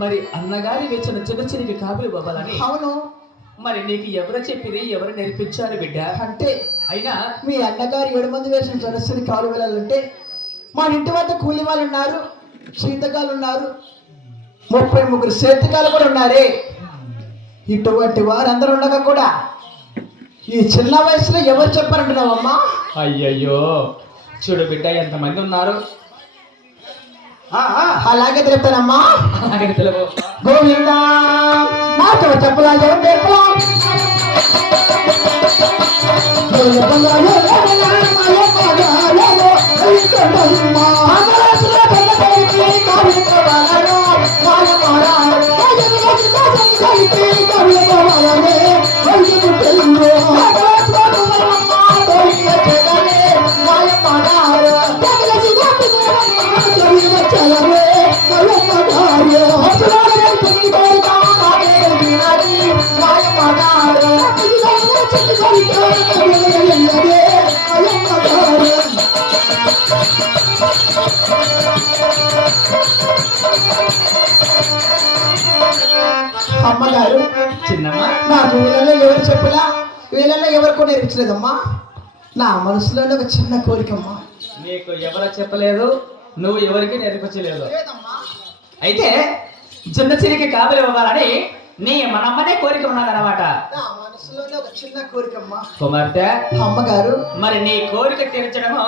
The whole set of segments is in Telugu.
మరి అన్నగారి వేచిన చిన్న చిరికి కాపులు బాబాలని. అవును. మరి నీకు ఎవరు చెప్పిరి, ఎవరు నేర్పించారు బిడ్డ? అంటే అయినా మీ అన్నగారు 7 మంది వేసిన సరస్సుని కాలు వెళ్ళాలంటే మా ఇంటి వద్ద కూలి వాళ్ళు ఉన్నారు, శీతకాలు ఉన్నారు, 33 శీతకాలు కూడా ఉన్నారే. ఇటువంటి వారందరూ ఉండగా కూడా ఈ చిన్న వయసులో ఎవరు చెప్పారంటున్నావమ్మా? అయ్యయ్యో చూడు బిడ్డ, ఎంతమంది ఉన్నారు. అలాగే తెలుపుతానమ్మా. అలాగే తెలుపు. గోవిందా మాతో చెప్పలా అమ్మగారు, చిన్నమ్మ నాకు వీళ్ళలో ఎవరు చెప్పలా, వీళ్ళలో ఎవరు కూడా నేర్పించలేదమ్మా. నా మనసులోనే ఒక చిన్న కోరికమ్మా. నీకు ఎవరు చెప్పలేదు, నువ్వు ఎవరికి నేర్పించలేదు. అయితే చిన్న చిరికి కాపులు ఇవ్వాలని నీ మనమ్మనే కోరిక ఉన్నదన్నమాట. నా మనసులోనే ఒక చిన్న కోరికమ్మా. కుమార్తె అమ్మగారు, మరి నీ కోరిక తీర్చడము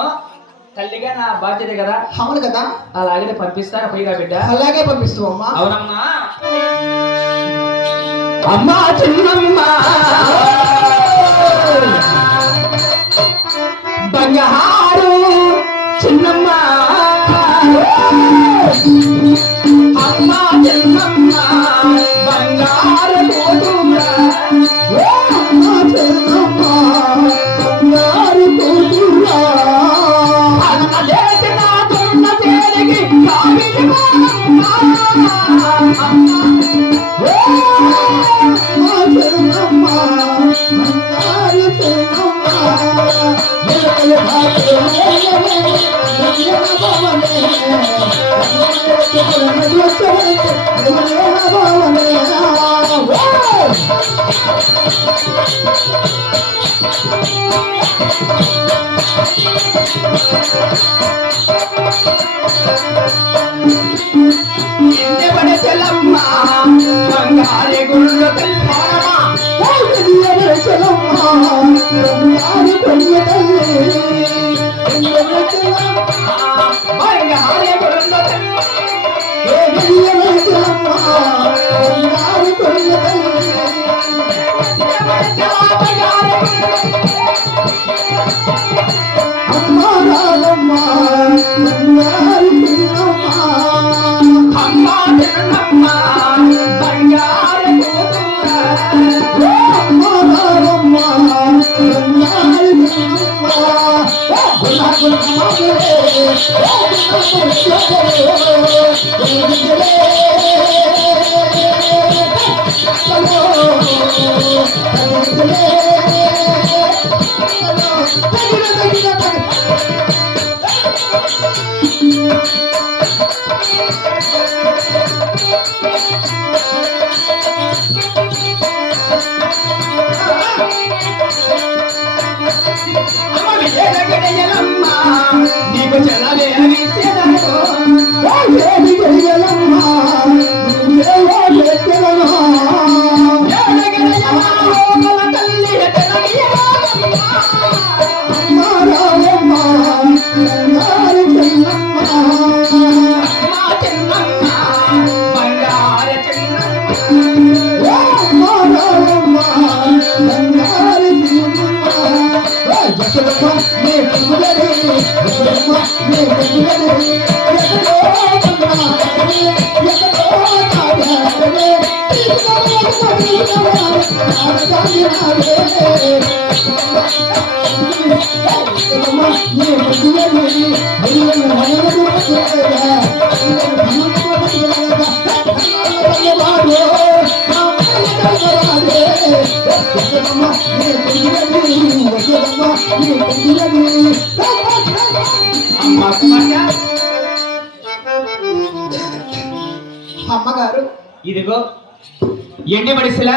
తల్లిగా నా బాధ్యత కదా. అవును కదా. అలాగే పంపిస్తారా పోయిగా బిడ్డ? అలాగే పంపిస్తామమ్మా. అవునమ్మా. అమ్మా చిన్నమ్మ బంగారు చిన్నమ్మ, అమ్మా చిన్నమ్మ బంగారు కూతురా, అమ్మా చిన్నమ్మ బంగారు కూతురా, అన్నలేసిన దున్న చేరికి కావిలి చెలమ్మ బంగారి గుళ్ళు తెల్లమ్మ, చెలమ్మ బంగారు కొయ్య తల్లి, బంగారి గుళ్ళు చెలమ్మ బంగారు కొయ్య తల్లి, అమ్మ రామమ్మ బంగారు పిల్లమ్మ, అమ్మ చిన్నమ్మ బంగారు కూతురా, అమ్మ రామమ్మ బంగారు పిల్లమ్మ, నీకు చెలవే అమ్మగారు ఇదిగో ఎండి మడిసిలా